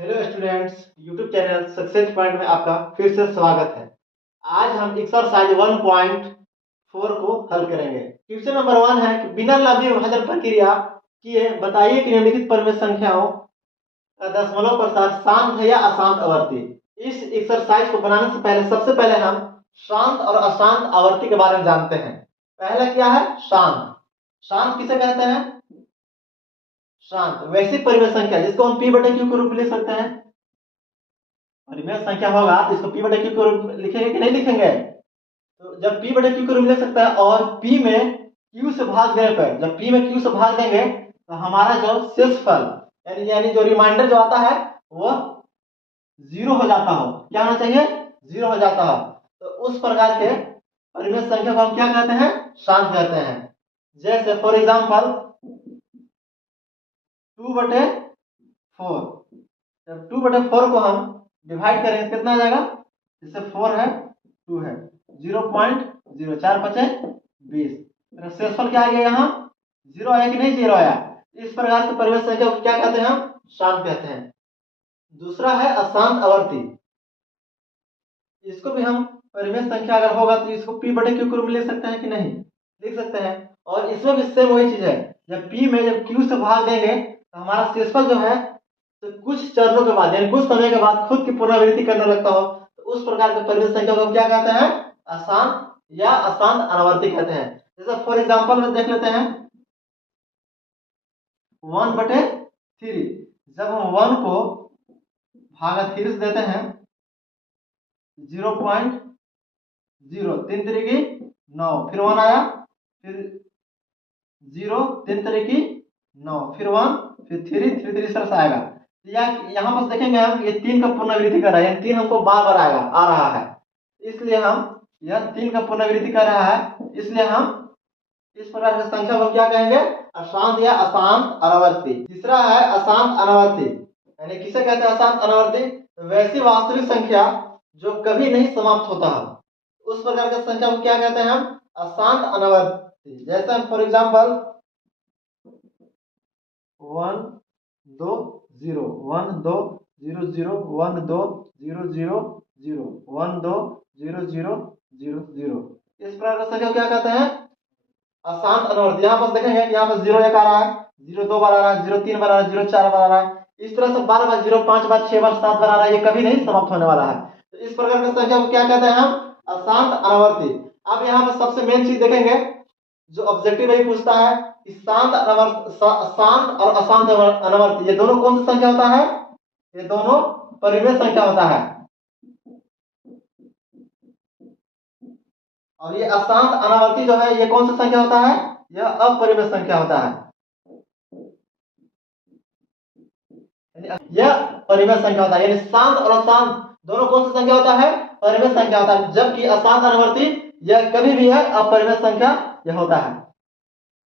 Hello students, YouTube channel success point में आपका फिर से स्वागत है। आज हम एक्सरसाइज 1.4 को हल करेंगे। क्वेश्चन नंबर 1 है कि बिना लघु विभाजन प्रक्रिया किए बताइए कि निम्नलिखित परिमेय संख्याओं का दशमलव प्रसार शांत है या अशांत आवर्ती। इस एक्सरसाइज को बनाने से पहले सबसे पहले हम शांत और अशांत आवर्ती के बारे में जानते हैं। पहला क्या है? शांत। शांत किसे कहते हैं? शांत वैसी परिमेय संख्या जिसको हम पी बटे क्यू के रूप में लिख सकते हैं। परिमेय संख्या होगा तो इसको पी बटे क्यू के रूप में लिखेंगे कि नहीं लिखेंगे? तो जब पी बटे क्यू के रूप में लिख सकता है और पी में क्यू से भाग देने पर, जब पी में क्यू से भाग देंगे तो हमारा जो शेषफल यानी जो रिमाइंडर जो आता है वो जीरो हो जाता हो। क्या होना चाहिए? जीरो हो जाता हो। तो उस प्रकार के परिमेय संख्या को हम क्या कहते हैं? शांत कहते हैं। जैसे फॉर एग्जाम्पल 2/4। जब 2/4 को हम डिवाइड करेंगे कितना आ जाएगा? इससे 4 है, 2 है, 0.0, 4×5 = 20। शेषफल क्या आ गया? यहाँ जीरो आया कि नहीं जीरो आया? इस प्रकार के परिमेय संख्या को क्या कहते हैं? हम शांत कहते हैं। दूसरा है अशांत आवर्ती। इसको भी हम परिमेय संख्या अगर होगा तो इसको पी बटे क्यू के रूप में लिख सकते हैं कि नहीं? लिख सकते हैं। और इसमें भी सेम वही चीज है, जब पी में जब क्यू से भाग देंगे तो हमारा शेषफल जो है तो कुछ चरणों के बाद यानी कुछ समय के बाद खुद की पुनरावृत्ति करने लगता हो, तो उस प्रकार के परिमेय संख्या को हम क्या कहते हैं? अशांत या अशांत अनावर्ती कहते हैं। जैसे फॉर एग्जाम्पल में देख लेते हैं 1/3। जब हम 1 को भागा 3 से देते हैं 0.0, 3 3 9, फिर 1 आया, फिर 0, 3 3 9, फिर 1, फिर 3 3 3 सरस आएगा। यहाँ पर देखेंगे हम ये 3 का पुनरावृत्ति कर रहा है, 3 हमको बार बार आएगा आ रहा है, इसलिए हम यह 3 का पुनरावृत्ति कर रहा है, इसलिए हम इस प्रकार की संख्या को क्या कहेंगे? अशांत या अशांत अनावर्ती। तीसरा है अशांत अनावर्ती। यानी किसे कहते हैं अशांत अनावर्ती? वैसी वास्तविक संख्या जो कभी नहीं समाप्त होता है, उस प्रकार की संख्या को क्या कहते हैं? हम अशांत अनावर्ती। जैसे फॉर एग्जाम्पल 1 2 0 1 2 0 0 1 2 0 0 0 1 2 0 0 0 0। इस प्रकार की संख्या क्या कहते हैं? अशांत अनावर्ती। यहाँ पर देखेंगे कि यहाँ पर 0 1 आ रहा है, 0 2 बार आ रहा है, 0 3 बार आ रहा है, 0 4 बार आ रहा है, इस तरह से बार बार 0 5 बार 6 बार 7 बार आ रहा है, ये कभी नहीं समाप्त होने वाला है। तो इस प्रकार की संख्या को क्या कहते हैं? हम अशांत अनावर्ती। अब यहाँ पर सबसे मेन चीज देखेंगे, जो ऑब्जेक्टिव यही पूछता है कि शांत शांत और अशांत अनावर्ती ये दोनों कौन सी संख्या होता है? ये दोनों परिमेय संख्या होता है। और ये अशांत अनावर्ती जो है ये कौन सा संख्या होता है? यह अपरिमेय संख्या होता है। यह परिमेय संख्या होता है, यानी शांत और अशांत दोनों कौन सी संख्या होता है? परिमेय संख्या होता है। जबकि अशांत अनावर्ती यह कभी भी है अपरिमेय संख्या यह होता है।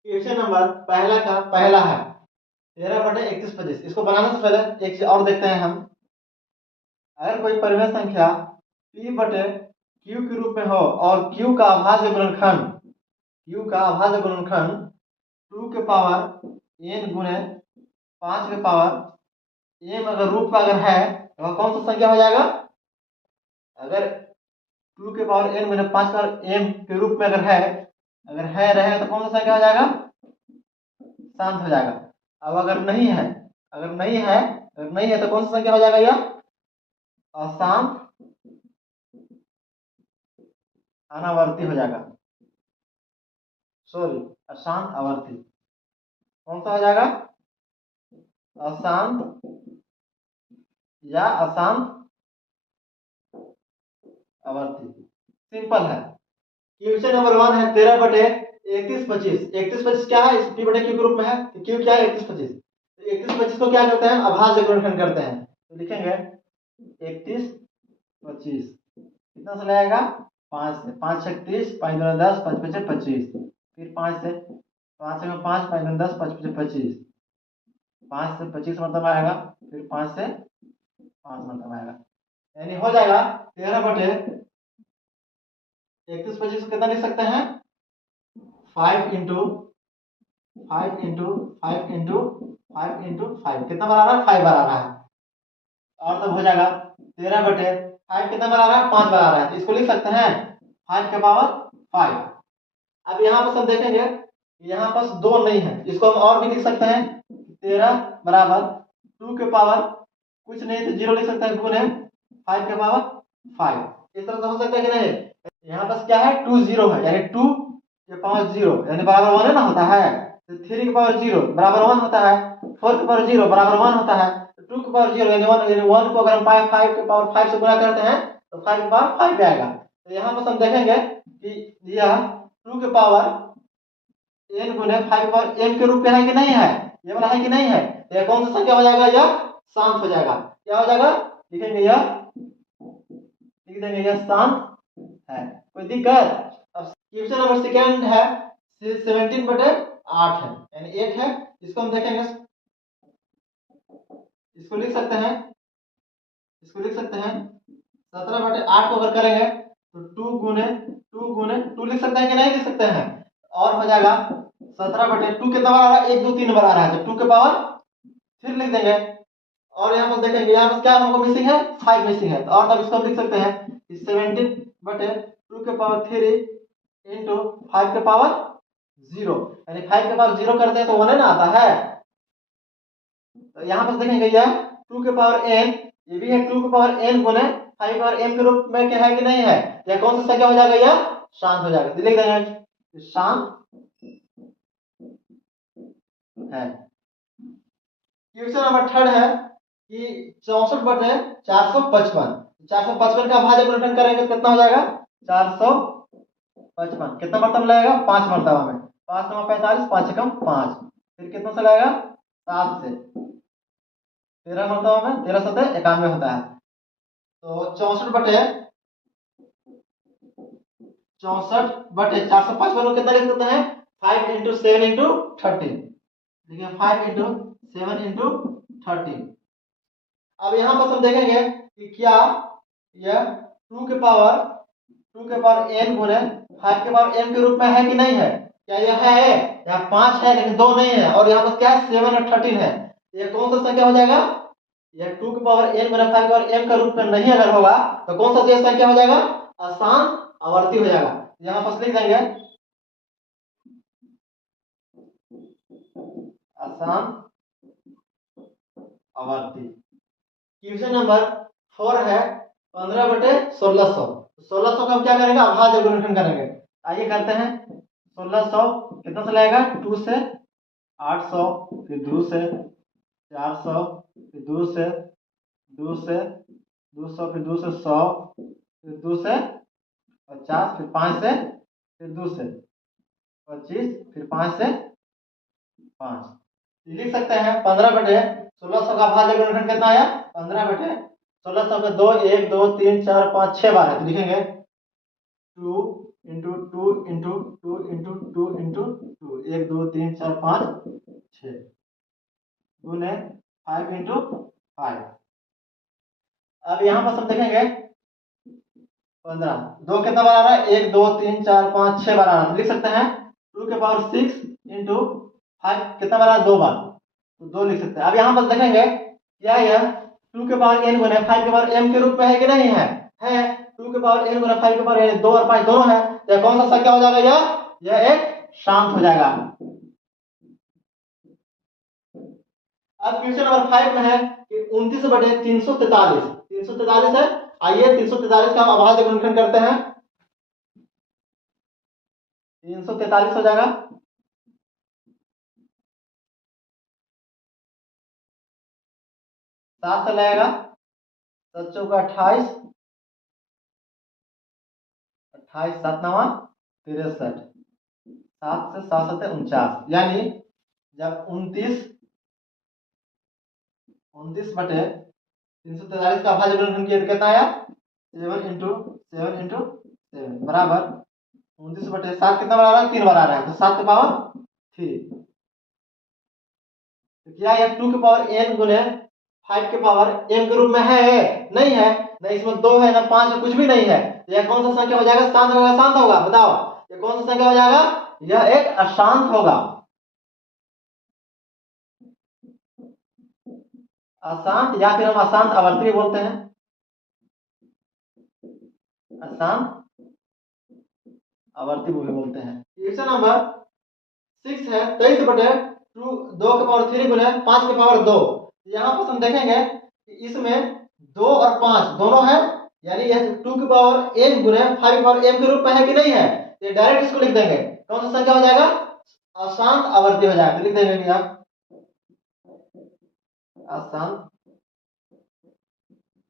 क्वेश्चन नंबर पहला का पहला है 13/31/25। इसको बनाने से पहले एक चीज और देखते हैं हम। अगर कोई परिमेय संख्या p बटे q के रूप में हो और q का अभाज्य गुणनखंड 2 के पावर n गुणे 5 के पावर m अगर रूप का अगर है तो वह कौन सा संख्या हो जाएगा? अगर 2 के पावर n गुणे 5 के पावर m के रूप में अगर है रहे तो कौन सा संख्या हो जाएगा? शांत हो जाएगा। अब अगर नहीं है तो कौन सा संख्या हो जाएगा? यह अशांत अनावर्ती हो जाएगा। सॉरी, अशांत आवर्ती। कौन सा हो जाएगा? अशांत या अशांत आवर्ती। सिंपल है। क्वेश्चन नंबर 1 है 13/31/25। 31/25 क्या है? इस p बटे q के रूप में है, तो q क्या है? 31/25। तो 31/25 को क्या करते हैं? अभाज्य गुणनखंड करते हैं। तो लिखेंगे 31/25 कितना से लगाएगा? 5 से, 5 6 30, 5 2 10, 5 5 25, फिर 5 से, 5 में 5, 5 2 10, 5 5 25, 5 से 25 मतलब आएगा, फिर 5 से 5 मतलब आएगा, यानी हो जाएगा 13/31/25 कितना लिख सकते हैं? 5 इंटू 5 इंटू 5 इंटू 5 इंटू 5 कितना बार आ रहा है? 5 बार आ रहा है। और तब हो जाएगा 13/5 कितना बार आ रहा है, 5 बार आ रहा है, तो इसको लिख सकते हैं 5 के पावर 5। अब यहाँ पर हम देखेंगे यहाँ पर 2 नहीं है, इसको हम और भी लिख सकते हैं 13 बराबर 2 के पावर कुछ नहीं तो 0 लिख सकते हैं गुने 5 के पावर 5। इस तरह से हो सकता है कि नहीं। यहाँ पर क्या है 2 0 है, यानी 2 के पावर 0 यानी बराबर 1 है ना, होता है। तो 3 के पावर 0 बराबर 1 होता है, 4 के पावर 0 बराबर 1 होता है, 2 के पावर 0 यानी 1, यानी 1 को अगर हम 5 के पावर 5 से गुणा करते हैं तो 5 के पावर 5 पे आएगा। तो यहाँ पर हम देखेंगे कि यह 2 के पावर n गुने 5 के पावर m के रूप में है कि नहीं है, ये वाला है कि नहीं है। तो यह कौन सा संख्या हो जाएगा, यह शांत हो जाएगा। क्या हो जाएगा, लिखेंगे यह, लिख देंगे यह शांत है। कोई दिक्कत। अब क्वेश्चन नंबर सेकंड है 17/8 है, यानी 1 है। इसको हम देखेंगे, इसको लिख सकते हैं, इसको लिख सकते हैं 17/8 को अगर करेंगे तो 2 लिख सकते हैं कि नहीं लिख सकते हैं, और हो जाएगा 17/2 कितना बार आ रहा है, 1 2 3 बार आ रहा है, तो 2 के पावर फिर लिख देंगे। और यहाँ पर देखेंगे यहाँ पर क्या हमको मिसिंग है, 5 मिसिंग है, तो और तब इसको हम लिख सकते हैं 17/2 के पावर 3 इंटू 5 के पावर 0, यानी 5 के पावर 0 करते हैं तो 1 है ना आता है। तो यहाँ पर देखेंगे यह 2 के पावर n, ये भी है 2 के पावर n गुने 5 के पावर m के रूप में क्या है कि नहीं है। यह कौन सा संख्या हो जाएगा, यह शांत हो जाएगा। लिख देंगे शांत है। क्वेश्चन नंबर 3 है कि 64/455, 455 का भाज्य गुणनखंड करेंगे तो कितना हो जाएगा, 455 कितना मरतबा लगेगा, 5 मरतबा में, 5 9 45, 5 एकम 5, फिर कितना से लगेगा 7 से, 13 मरतबा में, 13 7 91 होता है। तो 64/455 को कितना लिख सकते हैं, 5 × 7 × 13, देखिए 5 × 7 × 13। अब यहाँ पर हम देखेंगे कि क्या यह 2 के पावर n गुने 5 के पावर m के रूप में है कि नहीं है। क्या यह है, यहाँ 5 है लेकिन 2 नहीं है, और यहाँ पर क्या है 7 और 13 है। यह कौन सा संख्या हो जाएगा, यह 2 के पावर n गुना 5 के पावर m का रूप में नहीं अगर होगा तो कौन सा शेष संख्या हो जाएगा, आसान आवर्ती हो जाएगा। यहाँ पर लिख देंगे आसान आवर्ती। क्वेश्चन नंबर 4 है 15/1600, 1600 का हम क्या करेंगे, अभाज्य गुणनखंड करेंगे। आइए करते हैं। 1600 कितना से लगेगा, 2 से 800, फिर 2 से 400, फिर 2 से 200, फिर 2 से 100, फिर 2 से 50, फिर 5 से, फिर 2 से 25, फिर 5 से 5। लिख सकते हैं 15/1600 का भाज्य गुणनखंड कितना आया, 15/1600 में 2 1 2 3 4 5 6 बार है, तो लिखेंगे 2 × 2 × 2 × 2 × 2, 1 2 3 4 5 6 गुने 5 × 5। अब यहाँ पर सब देखेंगे 15, 2 कितना बार आ रहा है, 1 2 3 4 5 6 बार आ रहा है, तो लिख सकते हैं 2 के पावर 6 × 5 कितना बार आ रहा है, 2 बार, तो 2 लिख सकते हैं। अब यहाँ पर देखेंगे क्या यह 2 के पावर n गुना 5 के पावर m के रूप में है कि नहीं है, 2 के पावर n गुना 5 के पावर यानी 2 और 5 दोनों है, यह कौन सा संख्या हो जाएगा, यह एक शांत हो जाएगा। अब क्वेश्चन नंबर 5 में है कि 29/343, 343 है। आइए 343 का हम अभाज्य गुणनखंड करते हैं, 343 हो जाएगा, 7 से लगेगा, 7 चौका 28, 28 7 9 63, 7 से 7 7 49, यानी जब 29/343 का भाज्य गुणनखंड किया तो कितना आया, 7 × 7 × 7 बराबर 29/7 कितना बार आ रहा है, 3 बार आ रहा है, तो 7 के पावर 3। तो क्या यह 2 के पावर n गुने 5 के पावर m के रूप में है, नहीं है, ना इसमें 2 है ना 5 है, कुछ भी नहीं है, तो यह कौन सा संख्या हो जाएगा, शांत होगा शांत होगा, बताओ यह कौन सा संख्या हो जाएगा, यह एक अशांत होगा। अशांत, या फिर हम अशांत आवर्ती भी बोलते हैं, अशांत आवर्ती भी बोलते हैं। क्वेश्चन नंबर 6 है 23/2 2 के पावर 3 गुने 5 के पावर 2। यहाँ पर हम देखेंगे कि इसमें 2 और 5 दोनों है, यानी यह 2 के पावर n गुने 5 के पावर m के रूप में है कि नहीं है। ये डायरेक्ट इसको लिख देंगे, कौन सा संख्या हो जाएगा, अशांत आवर्ती हो जाएगा। तो लिख देंगे आप अशांत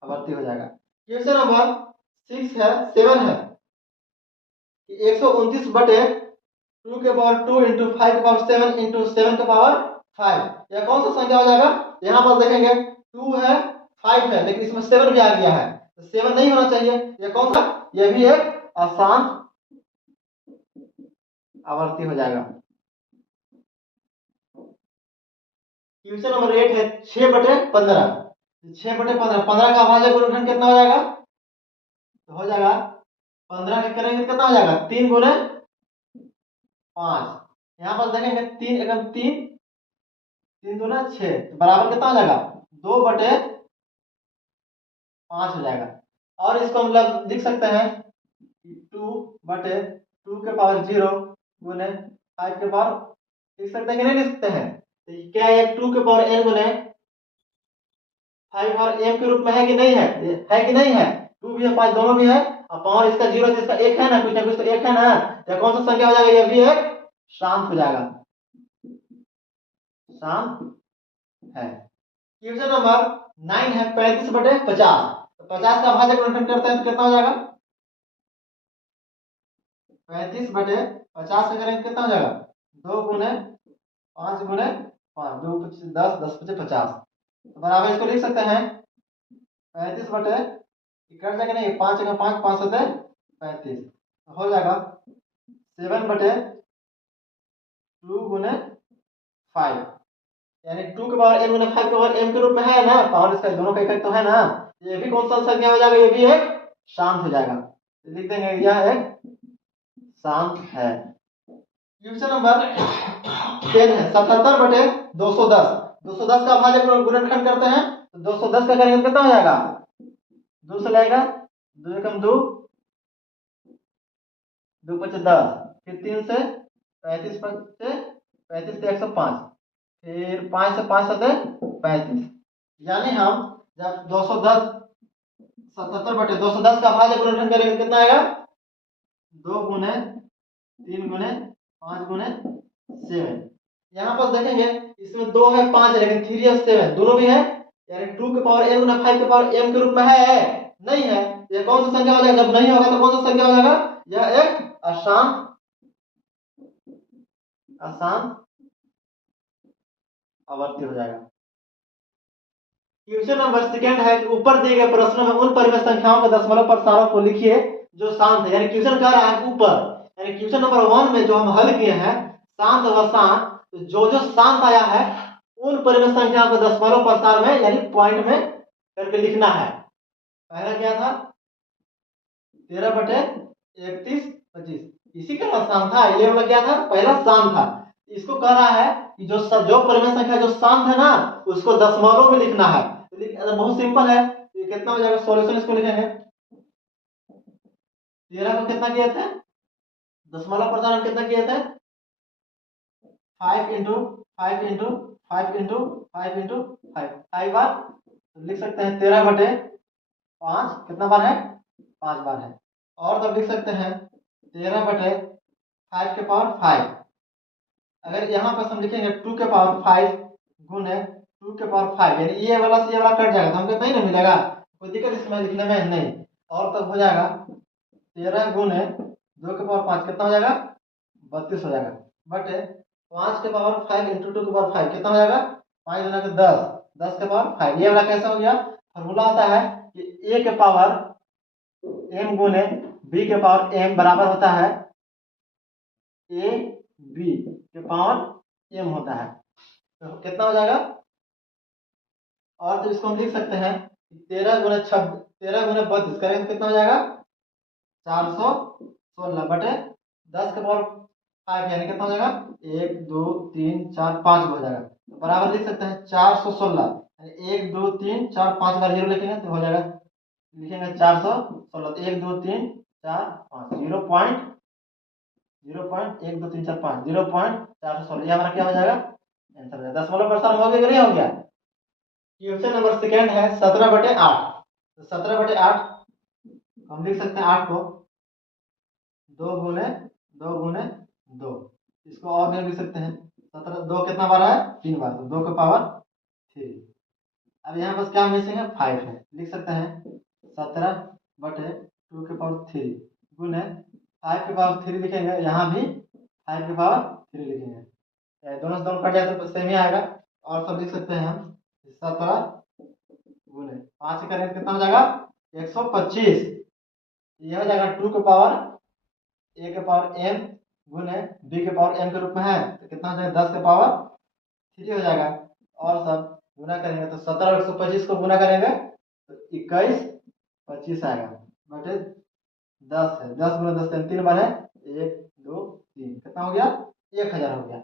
आवर्ती हो जाएगा। क्वेश्चन नंबर 7 है कि 129/2 के पावर 2 इंटू 5 के पावर 7 इंटू 7 के पावर 5, यह कौन सा संख्या हो जाएगा। यहाँ पर देखेंगे 2 है 5 है, लेकिन इसमें 7 भी आ गया है, तो 7 नहीं होना चाहिए। यह कौन सा, यह भी एक अशांत आवर्ती हो जाएगा। क्वेश्चन नंबर 8 है 6/15। 6/15, 15 का भाज्य गुणनखंड कितना हो जाएगा, तो हो जाएगा 15 के करेंगे कितना हो जाएगा, 3 गुने 5। यहाँ पर देखेंगे 3 एकम 3, 3 दूना 6, बराबर कितना हो जाएगा, 2/5 हो जाएगा। और इसको हम लिख सकते हैं 2/2 के पावर 0 गुने 5 के पावर, लिख सकते हैं कि नहीं लिख सकते हैं। तो क्या ये 2 के पावर n गुने 5 पावर m के रूप में है कि नहीं है, है कि नहीं है। 2 भी है 5 दोनों भी है, और पावर इसका 0 इसका 1 है ना, कुछ तो 1 है ना, या कौन सा संख्या हो जाएगा, ये भी एक शांत हो जाएगा, शांत है। क्वेश्चन नंबर 9 है 35/50। तो 50 का भाज्य गुणनखंड करते हैं तो कितना हो जाएगा, 35/50 का करेंगे कितना हो जाएगा, 2 गुने 5 गुने 5, 2 5 10, 10 5 50। तो बराबर इसको लिख सकते हैं 35 कट जाएगा नहीं, 5 का 5 5 होते 35, तो हो जाएगा 7/2 गुने 5, यानी 2 के पावर n गुने 5 के पावर m के रूप में है ना, पावर इसका दोनों का इफेक्ट तो है ना। ये भी कौन सा संख्या हो जाएगा, ये भी एक शांत हो जाएगा। तो लिख देंगे यह एक शांत है। क्वेश्चन नंबर 10 है 77/210। 210 का भाज्य गुणनखंड करते हैं तो 210 का करेंगे कितना हो जाएगा, 2 से लगेगा 2 एकम 2, 2 5 10, फिर 3 से 35 35 से 105, फिर 5 से 5 होते 35। यानी हम जब 210 77/210 का भाज्य गुणनखंड करेंगे कितना आएगा, 2 गुने 3 गुने 5 गुने 7। यहाँ पर देखेंगे इसमें 2 है 5 है, लेकिन 3 है 7 दोनों भी है, यानी 2 के पावर n गुना 5 के पावर m के रूप में है नहीं है। ये कौन सा संख्या हो जाएगा, जब नहीं होगा तो कौन सा संख्या हो जाएगा, यह एक अशांत आवर्ती हो जाएगा। क्वेश्चन नंबर 2 है कि ऊपर दिए गए प्रश्नों में उन परिमेय संख्याओं के दशमलव प्रसारों को लिखिए जो शांत है। यानी क्वेश्चन कह रहा है ऊपर, यानी क्वेश्चन नंबर 1 में जो हम हल किए हैं शांत व अशांत, तो जो शांत आया है उन परिमेय संख्याओं को दशमलव प्रसार में यानी पॉइंट में करके लिखना है। पहला क्या था 13/31/25, इसी का शांत था। ये वाला क्या था, पहला शांत था। इसको कह रहा है कि जो परिमेय संख्या जो शांत है ना उसको दशमलव में लिखना है। तो बहुत सिंपल है, ये कितना हो जाएगा, सॉल्यूशन इसको लिखेंगे 13 को कितना किए थे, दशमलव प्रसार में कितना किए थे 5 इंटू 5 इंटू 5 इंटू 5 इंटू 5 बार, तो लिख सकते हैं 13/5 कितना बार है, 5 बार है। और तब लिख सकते हैं 13/5 के पावर 5। अगर यहाँ पर हम लिखेंगे 2 के पावर 5 गुने 2 के पावर 5, यानी ये वाला से ये वाला कट जाएगा तो हमको नहीं ना मिलेगा, कोई दिक्कत इसमें लिखने में नहीं। और तब हो जाएगा 13 गुने 2 के पावर 5 कितना हो जाएगा 32 हो जाएगा, बटे 5 के पावर 5 इंटू 2 के पावर 5 कितना हो जाएगा 5 गुना के 10, 10 के पावर 5। ये वाला कैसा हो गया, फॉर्मूला होता है कि a के पावर m गुने b के पावर m बराबर होता है a b के पावर m होता है। तो कितना हो जाएगा, और तो इसको हम लिख सकते हैं 13 गुना 32 करेंगे तो कितना हो जाएगा 416 बटे 10 के पावर 5, यानी कितना हो जाएगा 1 2 3 4 5 हो जाएगा। तो बराबर लिख सकते हैं 416 1 2 3 4 5 बार जीरो लिखेंगे तो हो जाएगा, लिखेंगे 416। 1 2 3 4 5 0.1 2 3 4 5 0.416, ये हमारा क्या हो जाएगा, आंसर हो जाएगा। दशमलव प्रसारण हो गया कि नहीं हो गया। क्वेश्चन नंबर सेकेंड है 17/8। तो 17/8 हम लिख सकते हैं 8 को 2 गुने 2 गुने 2, इसको और भी लिख सकते हैं 17, 2 कितना बार है, 3 बार, तो 2 के पावर 3। अब यहाँ पर क्या मिसिंग है, 5 है, लिख सकते हैं 17/2 के पावर 3 गुने 5 के पावर 3 लिखेंगे, यहाँ भी 5 के पावर 3 लिखेंगे, दोनों से दोनों कट जाए तो सेम ही आएगा। और सब लिख सकते हैं हम 17 गुने 5 करेंगे कितना हो जाएगा, 125। यह हो जाएगा 2 के पावर a के पावर m गुने b के पावर m के रूप में है, तो कितना हो जाएगा, 10 के पावर 3 हो जाएगा। और सब गुना करेंगे तो 17 और 125 को गुना करेंगे तो 21 25 आएगा, बटे 10 है, 10 गुना 10 3 बार है, 1 2 3 कितना हो गया, 1000 हो गया।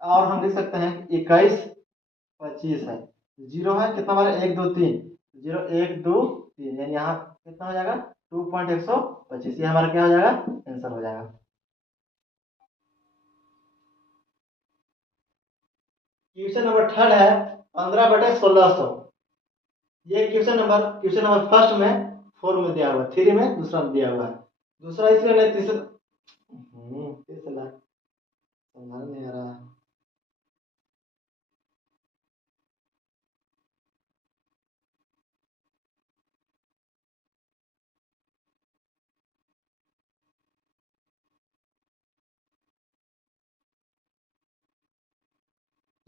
और हम लिख सकते हैं 21 25 है, जीरो है कितना बार है, 1 2 3, 0 1 2 3, यानी यहाँ कितना हो जाएगा 2.125, ये हमारा क्या हो जाएगा, आंसर हो जाएगा। क्वेश्चन नंबर थर्ड है 15/1600। ये क्वेश्चन नंबर फर्स्ट में 4 में दिया हुआ है, 3 में दूसरा में दिया हुआ है, दूसरा इसलिए नहीं, तीसरा तीसरा समझ नहीं आ रहा है।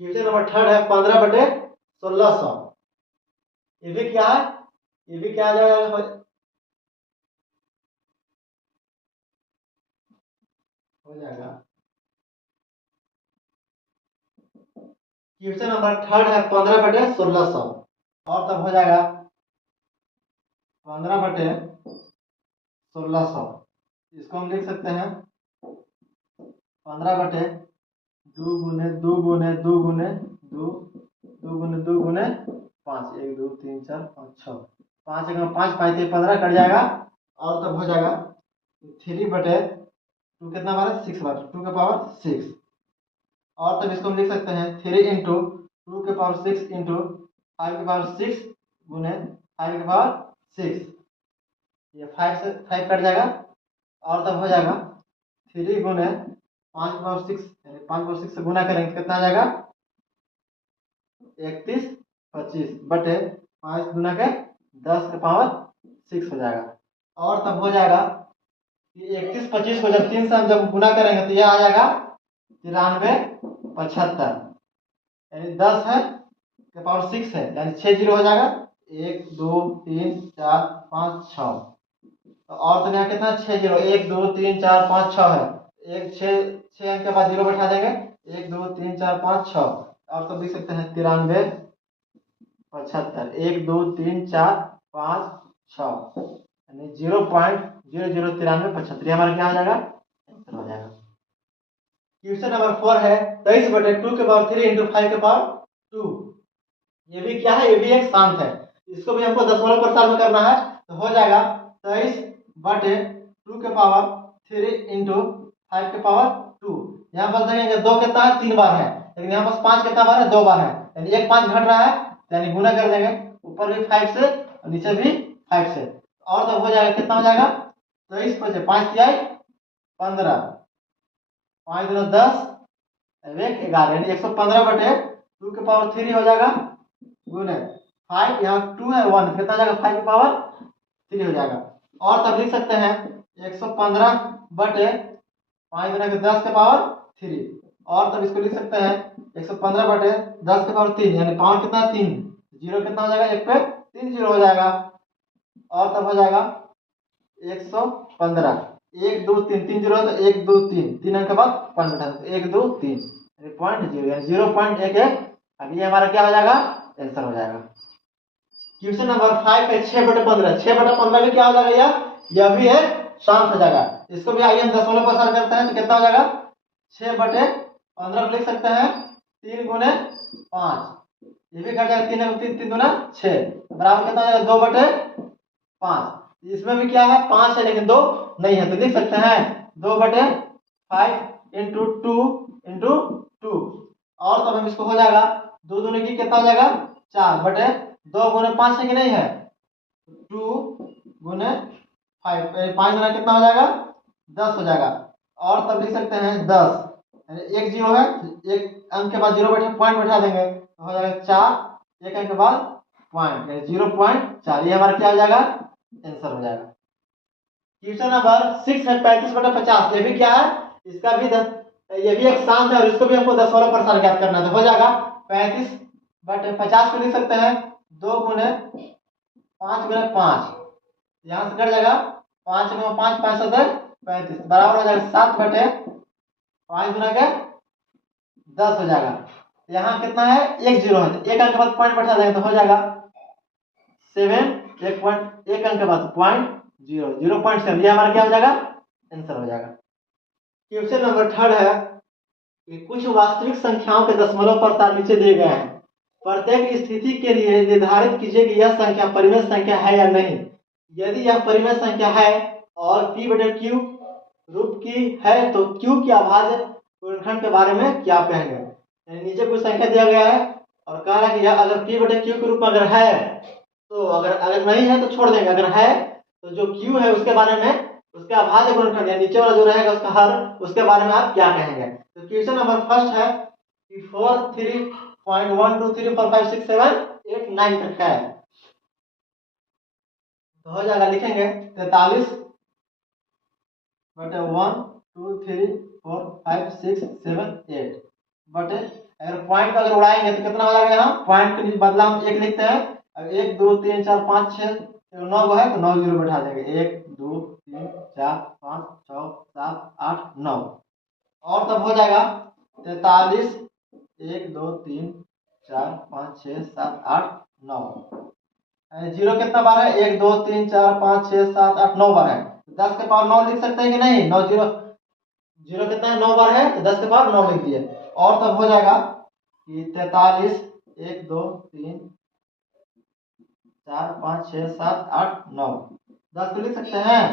क्वेश्चन नंबर थर्ड है 15/1600। ये भी क्या है, ये भी क्या आ जाएगा, हो जाएगा। क्वेश्चन नंबर थर्ड है 15/1600, और तब हो जाएगा 15/1600, इसको हम लिख सकते हैं 15/2 गुने 2 गुने 2 गुने 2 2 गुने 2 गुने 5, 1 2 3 4 5 6, 5 1 5 5 15 कट जाएगा। और तब हो जाएगा 3/2 कितना बार है, 6 बार, 2 के पावर 6। और तब इसको हम लिख सकते हैं 3 इंटू 2 के पावर 6 इंटू 5 के पावर 6 गुने 5 के पावर 6, ये 5 से 5 कट जाएगा। और तब हो जाएगा 3 गुने 5 के पावर 6, यानी 5 के पावर 6 से गुना करेंगे कितना आ जाएगा, 31 25 बटे 5 गुना के 10 के पावर 6 हो जाएगा। और तब हो जाएगा कि 31 25 को जब 3 से हम जब गुना करेंगे तो यह आ जाएगा 93 75, यानी 10 है के पावर 6 है, यानी 6 जीरो हो जाएगा, 1 2 3 4 5 6। तो और तो यहाँ कितना 6 जीरो, 1 2 3 4 5 6 है, एक 6 अंक के बाद जीरो बैठा देंगे, 1 2 3 4 5 6। और तो लिख सकते हैं 93 75, 1 2 3 4 5 6, यानी 0.009375, हमारा क्या हो जाएगा, आंसर हो जाएगा। क्वेश्चन नंबर 4 है 23/2 के पावर 3 इंटू 5 के पावर 2। ये भी क्या है, ये भी एक शांत है, इसको भी हमको दशमलव प्रसार में करना है, तो हो जाएगा 23/2 के पावर 3 इंटू 5 के पावर 2। यहाँ पर देखेंगे 2 कितना है, 3 बार है, लेकिन यहाँ पर 5 कितना बार है, 2 बार है, यानी एक 5 घट रहा है, यानी गुना कर देंगे, ऊपर भी 5 से और नीचे भी 5 से। और तब हो जाएगा कितना हो जाएगा, 23 5 3 15, 5 2 10 11, यानी 115/2 के पावर 3 हो जाएगा गुने 5, यहाँ 2 है 1 कितना जाएगा, 5 के पावर 3 हो जाएगा। और तब लिख सकते हैं 115/5 गुना के 10 के पावर 3, और तब इसको लिख सकते हैं 115/10 के पावर 3, यानी पावर कितना 3, जीरो कितना हो जाएगा, एक पे 3 जीरो हो जाएगा। और तब हो जाएगा 115, 1 2 3 3 जीरो, तो 1 2 3 3 अंक के बाद पॉइंट बैठा, 1 2 3 पॉइंट जीरो, यानी 0.11। अब ये हमारा क्या हो जाएगा, आंसर हो जाएगा। क्वेश्चन नंबर 5 है 6/15। 6/15 में क्या हो जाएगा, यह भी है शांत हो जाएगा, इसको भी आइए हम दशमलव प्रसार करते हैं, तो कितना हो जाएगा, 6/15 लिख सकते हैं 3 गुने 5, ये भी घट जाएगा, 3 दूना 6 बराबर कितना हो जाएगा 2/5। इसमें भी क्या है 5 है लेकिन 2 नहीं है, तो लिख सकते हैं 2/5 इंटू 2 और तब हम इसको हो जाएगा 2 दूनी की कितना हो जाएगा 4/2 × 5 है कि नहीं है 2 × 5 5 गुना कितना हो जाएगा 10 हो जाएगा। और तब लिख सकते हैं 10 एक जीरो है, एक अंक के बाद जीरो बैठे पॉइंट बैठा देंगे तो हो जाएगा 4, एक अंक के बाद पॉइंट 0.4, ये हमारा क्या हो जाएगा आंसर हो जाएगा। क्वेश्चन नंबर 6 है 35/50। ये भी क्या है इसका भी ये भी एक सांख्य है और इसको भी हमको 10 वाला प्रसार ज्ञात करना है, तो हो जाएगा 35/50 को लिख सकते हैं 2 × 5 यहाँ से कट जाएगा 5 × 5 5 35 बराबर हो जाएगा 7/5 गुना के 10 हो जाएगा। यहाँ कितना है एक जीरो है, तो एक अंक के बाद पॉइंट बैठा देंगे तो हो जाएगा 7 एक अंक के बाद पॉइंट 0.7, ये हमारा क्या हो जाएगा आंसर हो जाएगा। क्वेश्चन नंबर 3 है कि कुछ वास्तविक संख्याओं के दशमलव प्रसार नीचे दिए गए हैं, प्रत्येक स्थिति के लिए निर्धारित कीजिए कि यह संख्या परिमेय संख्या है या नहीं। यदि यह परिमेय संख्या है और p/q रूप की है तो q की अभाज्य गुणनखंड के बारे में क्या कहेंगे। यानी नीचे कुछ संख्या दिया गया है और कह रहा है कि यह अगर p/q के रूप में अगर है तो अगर नहीं है तो छोड़ देंगे, अगर है तो जो q है उसके बारे में उसके अभाज्य गुणनखंड या नीचे वाला जो रहेगा उसका हर उसके बारे में आप क्या कहेंगे। तो क्वेश्चन नंबर फर्स्ट है कि 4 3.1 2 3 4 5 6 7 8 9 तक है, तो हो जाएगा लिखेंगे 43/1 2 3 4 5 6 7 8 बटे अगर पॉइंट अगर उड़ाएंगे तो कितना हो जाएगा, यहाँ पॉइंट के बदला हम 1 लिखते हैं, अब 1 2 3 4 5 6 9 को है तो 9 जीरो बैठा देंगे 1 2 3 4 5 6 7 8 9 और तब हो जाएगा 43 1 2 3 4 5 6 7 8 9 जीरो कितना बार है 1 2 3 4 5 6 7 8 9 बार है, 10 के पावर 9 लिख सकते हैं कि नहीं, 9 जीरो जीरो कितना है 9 बार है तो 10 के पावर 9 लिख दिए और तब हो जाएगा कि 43 1 2 3 4 5 6 7 8 9 10 को लिख सकते हैं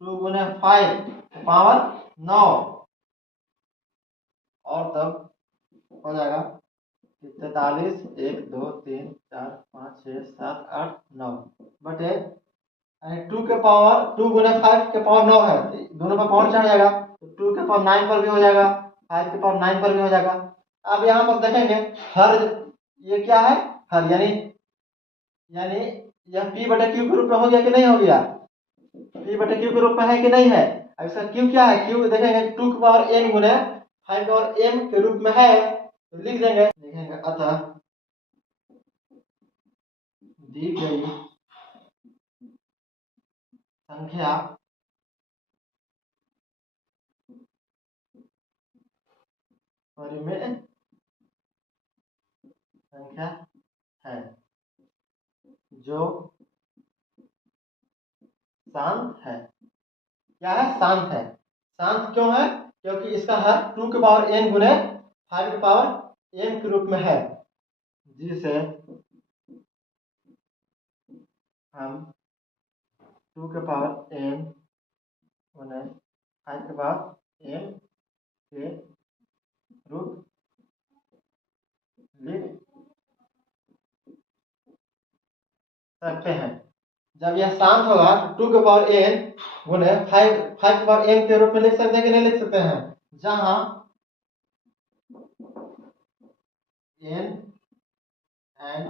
2 × 5 पावर 9 और तब हो जाएगा 43 1 2 3 4 5 6 7 8 9 बटे 2 के पावर 2 × 5 के पावर 9 है, दोनों पर पावर चढ़ जाएगा तो 2 के पावर 9 पर भी हो जाएगा 5 के पावर 9 पर भी हो जाएगा। अब यहाँ पर देखेंगे हर ये क्या है हर यानी यह p/q के रूप में हो गया कि नहीं हो गया, p/q के रूप में है कि नहीं है। अब इसका q क्या है, q देखेंगे 2 के पावर n × 5 के पावर m के रूप में है तो लिख देंगे लिखेंगे अतः दी गई संख्या परिमेय संख्या है जो शांत है। क्या है शांत है, शांत क्यों है क्योंकि इसका हर 2 के पावर n × 5 के पावर m के रूप में है, जिसे हम 2 के पावर n × 5 के पावर m के रूप लिख सकते हैं। जब यह शांत होगा तो 2 के पावर n × 5 के पावर m के रूप में लिख सकते हैं कि नहीं लिख सकते हैं, जहां n एंड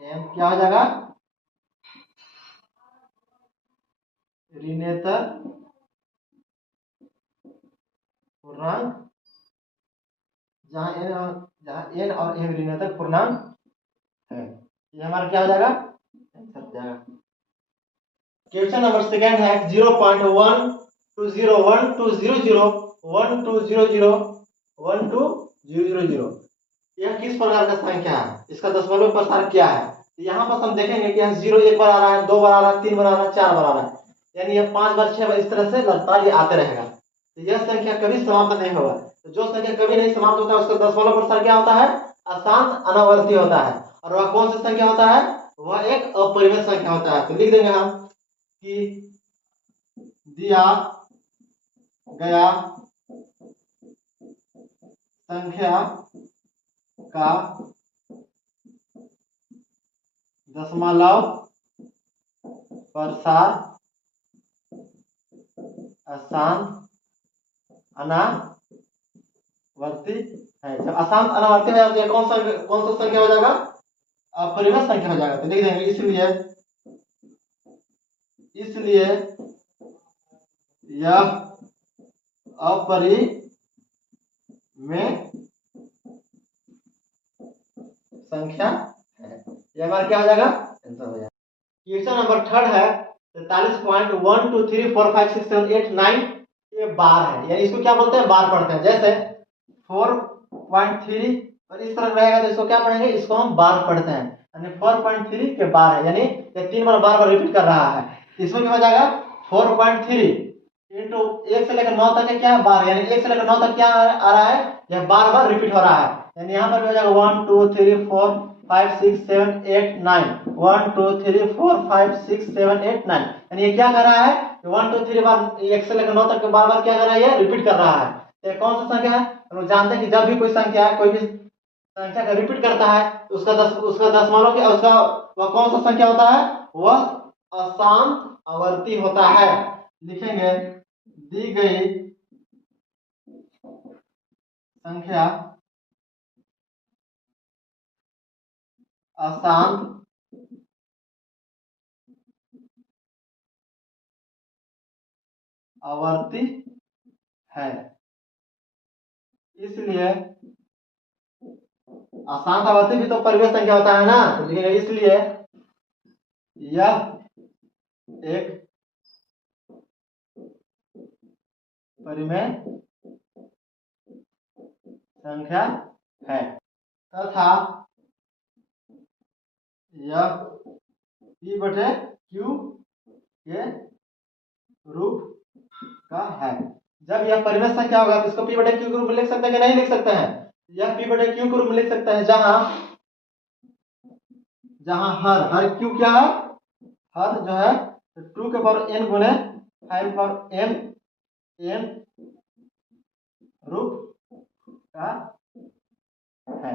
m क्या हो जाएगा ऋणेतर पूर्णांक, जहां n और m ऋणेतर पूर्णांक है, ये हमारा क्या हो जाएगा आंसर हो जाएगा। क्वेश्चन नंबर सेकंड है 0.120012001200 यह किस प्रकार का संख्या है, इसका दशमलव प्रसार क्या है। तो यहाँ पर हम देखेंगे कि यह 0 एक बार आ रहा है, 2 बार आ रहा है, 3 बार आ रहा है, 4 बार आ रहा है, यानी यह 5 बार 6 बार इस तरह से लगातार ये आते रहेगा, तो यह संख्या कभी समाप्त नहीं होगा। तो जो संख्या कभी नहीं समाप्त होता है उसका दशमलव प्रसार क्या होता है अशांत अनावर्ती होता है, और वह कौन सी संख्या होता है, वह एक अपरिमेय संख्या होता है। तो लिख देंगे हम कि दिया गया संख्या का दशमलव प्रसार अशांत अनावर्ती है। जब अशांत अनावर्ती हो जाता है कौन सा संख्या हो जाएगा, अपरिमेय संख्या हो जाएगा। तो लिख देंगे इसलिए यह अपरिमेय संख्या है। यह हमारा क्या हो जाएगा, आंसर हो जाएगा। क्वेश्चन नंबर 3 है 43.123456789 ये बार है, यानी इसको क्या बोलते हैं, बार पढ़ते हैं। जैसे 4.3 और इस तरह रहेगा तो इसको क्या पढ़ेंगे, इसको हम बार पढ़ते हैं, यानी 4.3 के बार है, यानी ये 3 बार बार रिपीट कर रहा है। इसमें क्या हो जाएगा 4.3 इंटू 1 से लेकर 9 तक है क्या बार, यानी 1 से लेकर 9 तक क्या आ रहा है, यह बार बार रिपीट हो रहा है। यानी यहाँ पर हो जाएगा 1 2 3 4 5 6 7 8 9 1 2 3 4 5 6 7 8 9, यानी ये क्या कर रहा है, 1 2 3 बार 1 से लेकर 9 तक बार बार क्या कर रहा है, ये रिपीट कर रहा है। तो ये कौन सा संख्या है, हम लोग जानते हैं कि जब भी कोई संख्या कोई भी संख्या का रिपीट करता है तो उसका दशमलव के उसका वह कौन सा संख्या होता है, वह अशांत आवर्ती होता है। लिखेंगे दी गई संख्या अशांत आवर्ती है, इसलिए अशांत आवर्ती भी तो परिमेय संख्या होता है ना। तो लिखेंगे इसलिए यह एक परिमेय संख्या है तथा यह P बटे Q के रूप का है। जब यह परिमेय संख्या होगा तो इसको P बटे Q के रूप में लिख सकते हैं कि नहीं लिख सकते हैं, यह P बटे Q के रूप में लिख सकते हैं, जहां हर Q क्या है, हर जो है 2 के पावर n गुने 5 पावर n रूप का है।